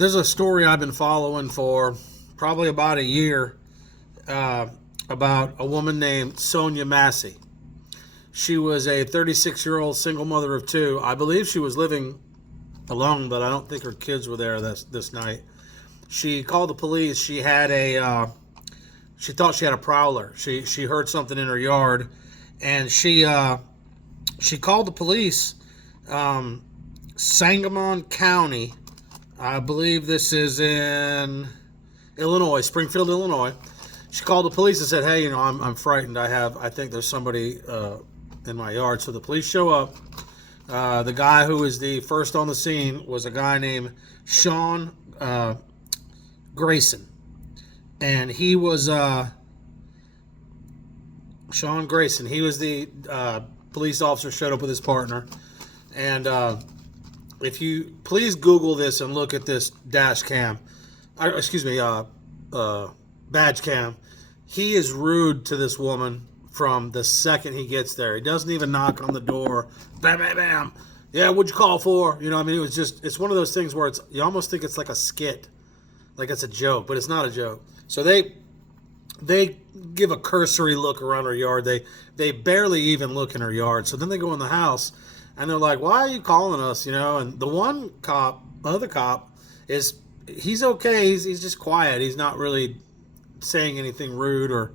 There's a story I've been following for probably about a year about a woman named Sonya Massey. She was a 36-year-old single mother of two. I believe she was living alone, but I don't think her kids were there this night. She called the police. She thought she had a prowler. She heard something in her yard, and she called the police. Sangamon County, I believe this is in Illinois, Springfield, Illinois. She called the police and said, "Hey, I'm frightened. I think there's somebody in my yard." So the police show up. The guy who was the first on the scene was a guy named Sean Grayson, and he was Sean Grayson. He was the police officer. Showed up with his partner, and if you please Google this and look at this dash cam, badge cam. He is rude to this woman from the second he gets there. He doesn't even knock on the door. Bam, bam, bam. Yeah, what'd you call for? It's one of those things where you almost think it's like a skit, like it's a joke, but it's not a joke. So they give a cursory look around her yard. They barely even look in her yard. So then they go in the house and they're like, "Why are you calling us?" And the other cop he's okay. He's just quiet. He's not really saying anything rude or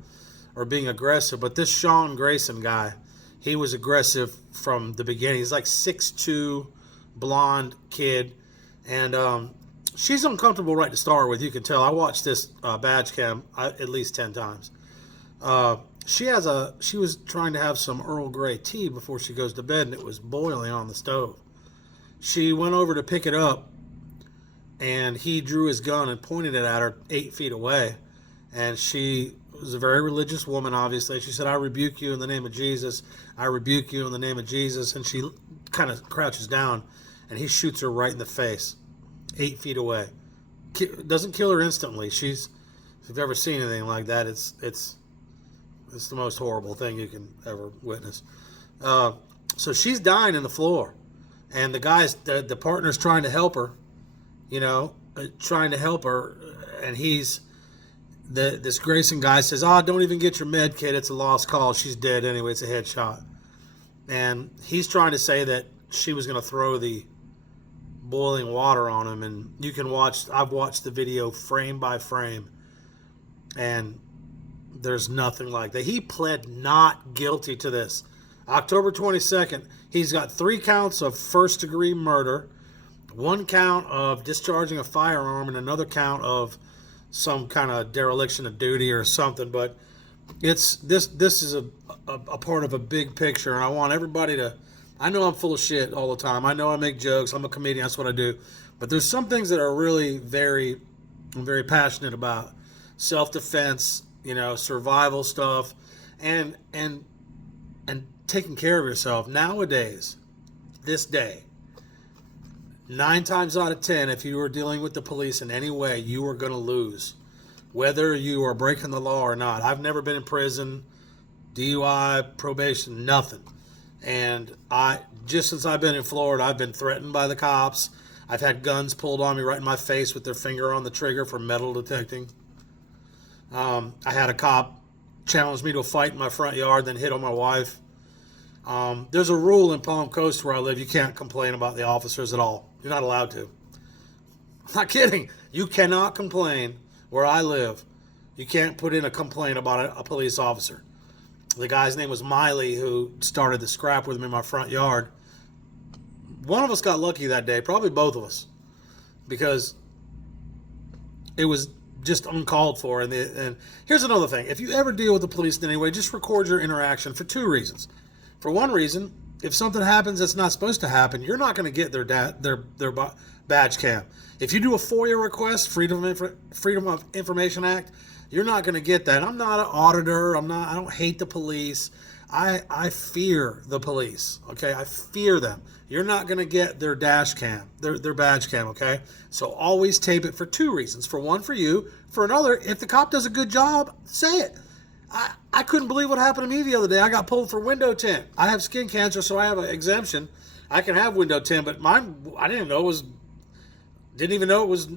being aggressive. But this Sean Grayson guy, he was aggressive from the beginning. He's like 6'2", blonde kid, and she's uncomfortable right to start with. You can tell. I watched this badge cam at least 10 times. She was trying to have some Earl Grey tea before she goes to bed, and it was boiling on the stove. She went over to pick it up, and he drew his gun and pointed it at her 8 feet away. And she was a very religious woman, obviously. She said, "I rebuke you in the name of Jesus. I rebuke you in the name of Jesus." And she kind of crouches down, and he shoots her right in the face, 8 feet away. Doesn't kill her instantly. If you've ever seen anything like that, it's the most horrible thing you can ever witness. So she's dying in the floor, and the partner's trying to help her, and this Grayson guy says, "Don't even get your med kit. It's a lost cause. She's dead anyway. It's a headshot." And he's trying to say that she was going to throw the boiling water on him. And I've watched the video frame by frame, and there's nothing like that. He pled not guilty to this. October 22nd, he's got 3 counts of first-degree murder, 1 count of discharging a firearm, and another count of some kind of dereliction of duty or something. But this is a part of a big picture, and I want everybody to. I know I'm full of shit all the time. I know I make jokes. I'm a comedian. That's what I do. But there's some things that are really I'm very passionate about. Self-defense, survival stuff, and taking care of yourself. Nowadays, this day, 9 times out of 10, if you are dealing with the police in any way, you are going to lose, whether you are breaking the law or not. I've never been in prison, DUI, probation, nothing. And just since I've been in Florida, I've been threatened by the cops. I've had guns pulled on me right in my face with their finger on the trigger for metal detecting. I had a cop challenge me to a fight in my front yard, then hit on my wife. There's a rule in Palm Coast where I live. You can't complain about the officers at all. You're not allowed to. I'm not kidding. You cannot complain where I live. You can't put in a complaint about a police officer. The guy's name was Miley, who started the scrap with me in my front yard. One of us got lucky that day, probably both of us, because it was just uncalled for. And here's another thing. If you ever deal with the police in any way, just record your interaction for 2 reasons. For one reason, if something happens that's not supposed to happen, you're not going to get their badge cam. If you do a FOIA request, Freedom of Information Act, you're not going to get that. I'm not an auditor. I don't hate the police. I fear the police. Okay, I fear them. You're not going to get their dash cam, their badge cam. Okay, so always tape it for 2 reasons. For one, for you. For another, if the cop does a good job, say it. I couldn't believe what happened to me the other day. I got pulled for window tint. I have skin cancer, so I have an exemption. I can have window tint, but mine, I didn't know it was Didn't even know it was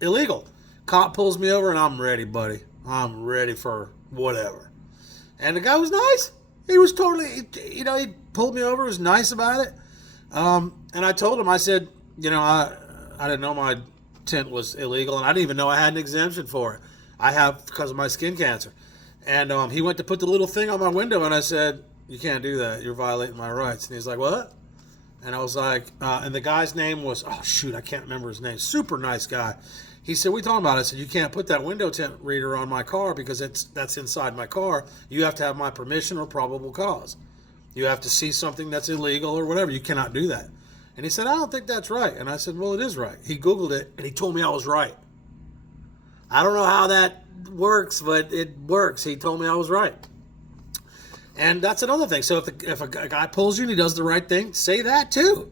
illegal. Cop pulls me over and I'm ready, buddy. I'm ready for whatever. And the guy was nice. He was totally, he pulled me over, was nice about it. And I told him, I said, I didn't know my tint was illegal, and I didn't even know I had an exemption for it. I have because of my skin cancer. And he went to put the little thing on my window, and I said, you can't do that. You're violating my rights. And he's like, what? And I was like, and the guy's name was, oh, shoot, I can't remember his name. Super nice guy. He said, what are you talking about? I said, you can't put that window tint reader on my car because that's inside my car. You have to have my permission or probable cause. You have to see something that's illegal or whatever. You cannot do that. And he said, I don't think that's right. And I said, well, it is right. He Googled it, and he told me I was right. I don't know how that works, but it works. He told me I was right. And that's another thing. So if a guy pulls you and he does the right thing, say that too.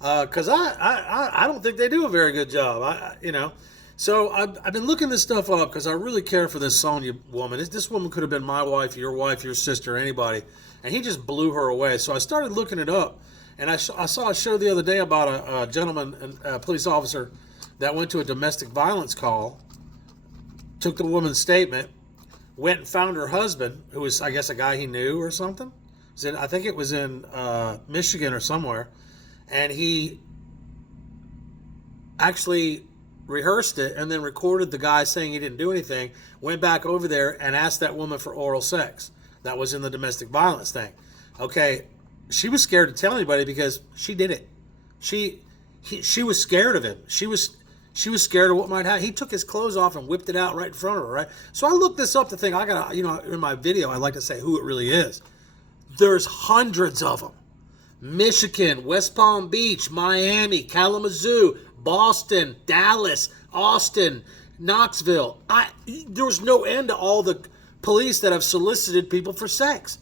Because I don't think they do a very good job. So I've been looking this stuff up because I really care for this Sonya woman. This woman could have been my wife, your sister, anybody. And he just blew her away. So I started looking it up. And I saw a show the other day about a gentleman, a police officer, that went to a domestic violence call, took the woman's statement, went and found her husband, who was, I guess, a guy he knew or something. I think it was in Michigan or somewhere. And he actually rehearsed it and then recorded the guy saying he didn't do anything, went back over there and asked that woman for oral sex. That was in the domestic violence thing. Okay, she was scared to tell anybody because she did it. She was scared of him. She was scared of what might happen. He took his clothes off and whipped it out right in front of her, right? So I looked this up to think, in my video, I like to say who it really is. There's hundreds of them. Michigan, West Palm Beach, Miami, Kalamazoo, Boston, Dallas, Austin, Knoxville. There was no end to all the police that have solicited people for sex.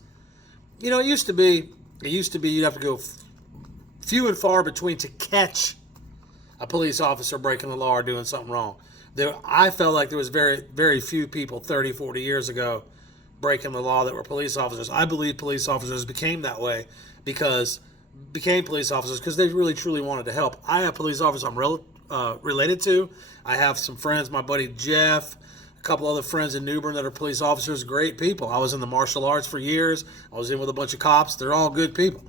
It used to be you'd have to go few and far between to catch a police officer breaking the law or doing something wrong. I felt like there was very, very few people 30, 40 years ago breaking the law that were police officers. I believe police officers became that way because they really, truly wanted to help. I have police officers I'm related to. I have some friends, my buddy Jeff, a couple other friends in New Bern that are police officers, great people. I was in the martial arts for years. I was in with a bunch of cops. They're all good people.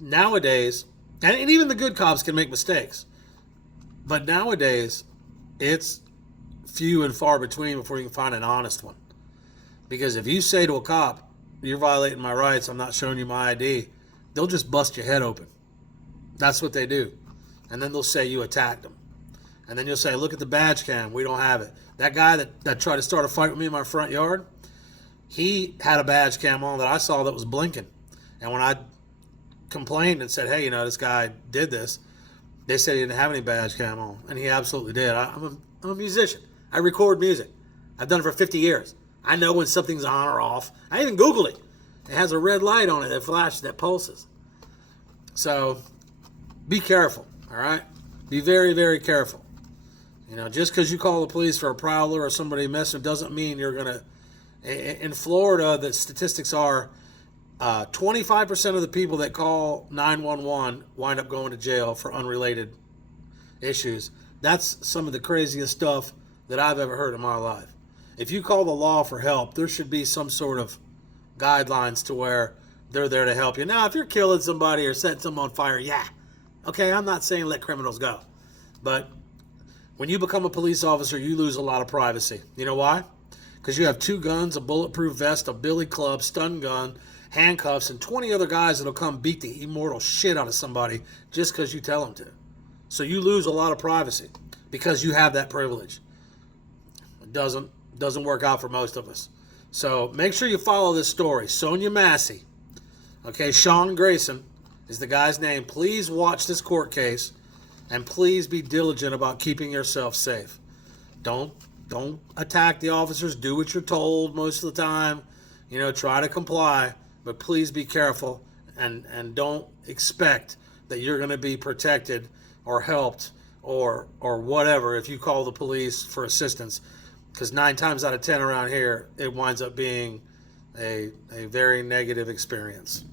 Nowadays, and even the good cops can make mistakes, but nowadays, it's few and far between before you can find an honest one. Because if you say to a cop, you're violating my rights, I'm not showing you my ID, they'll just bust your head open. That's what they do. And then they'll say you attacked them. And then you'll say, look at the badge cam, we don't have it. That guy that tried to start a fight with me in my front yard, he had a badge cam on that I saw that was blinking. And when I complained and said, hey, this guy did this, they said he didn't have any badge cam on. And he absolutely did. I'm a musician. I record music. I've done it for 50 years. I know when something's on or off. I even Googled it. It has a red light on it that flashes, that pulses. So be careful, all right? Be very, very careful. Just because you call the police for a prowler or somebody messing doesn't mean you're going to... In Florida, the statistics are 25% of the people that call 911 wind up going to jail for unrelated issues. That's some of the craziest stuff that I've ever heard in my life. If you call the law for help, there should be some sort of guidelines to where they're there to help you. Now, if you're killing somebody or setting someone on fire, yeah. Okay, I'm not saying let criminals go. But when you become a police officer, you lose a lot of privacy. You know why? Because you have 2 guns, a bulletproof vest, a billy club, stun gun, handcuffs, and 20 other guys that'll come beat the immortal shit out of somebody just because you tell them to. So you lose a lot of privacy because you have that privilege. It doesn't work out for most of us. So make sure you follow this story. Sonya Massey. Okay, Sean Grayson is the guy's name. Please watch this court case and please be diligent about keeping yourself safe. Don't attack the officers. Do what you're told most of the time. Try to comply, but please be careful and don't expect that you're going to be protected or helped or whatever if you call the police for assistance. Because 9 times out of 10 around here, it winds up being a very negative experience.